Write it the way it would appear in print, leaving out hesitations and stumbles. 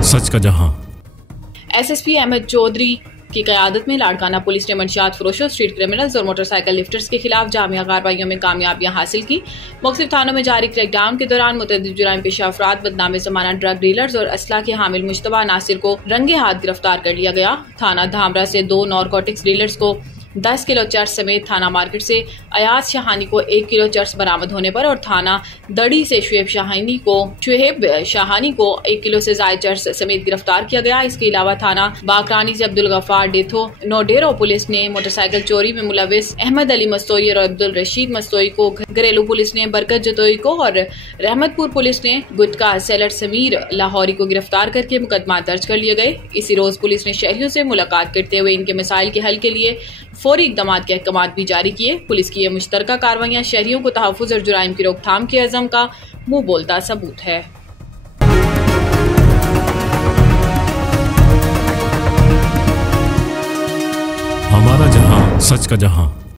सच का जहां। एसएसपी अहमद चौधरी की क़यादत में लाड़काना पुलिस ने मंशियात फरोशों, स्ट्रीट क्रिमिनल्स और मोटरसाइकिल लिफ्टर्स के खिलाफ जामिया कार्रवाइयों में कामयाबियां हासिल की। मुख्तलिफ थानों में जारी क्रैकडाउन के दौरान मुतअद्दिद जुराइम पेशा अफराद, बदनाम ज़माना ड्रग डीलर्स और असला के हामिल मुश्तबा नासिर को रंगे हाथ गिरफ्तार कर लिया गया। थाना धामरा से 2 नारकोटिक्स डीलर्स को 10 किलो चर्स समेत थाना मार्केट से अयाज शाहानी को 1 किलो चर्स बरामद होने पर और थाना दड़ी से शुएब शाहानी को 1 किलो से ज्यादा चर्स समेत गिरफ्तार किया गया। इसके अलावा थाना बाकरानी से अब्दुल गफ्फार डेथो नोडेरो पुलिस ने मोटरसाइकिल चोरी में मुलविस अहमद अली मस्तोई और अब्दुल रशीद मस्तोई को, घरेलू पुलिस ने बरकत जतोई को और रहमतपुर पुलिस ने गुटका सेलर समीर लाहौरी को गिरफ्तार करके मुकदमा दर्ज कर लिए गए। इसी रोज पुलिस ने शहरियों से मुलाकात करते हुए इनके मसाइल के हल के लिए फौरी इक़दामात के अहकाम भी जारी किए। पुलिस की ये मुश्तरका कार्रवाइयाँ शहरियों को तहफ़्फ़ुज़ और जुराइम की रोकथाम के अज़म का मुंह बोलता सबूत है। हमारा जहां, सच का जहां।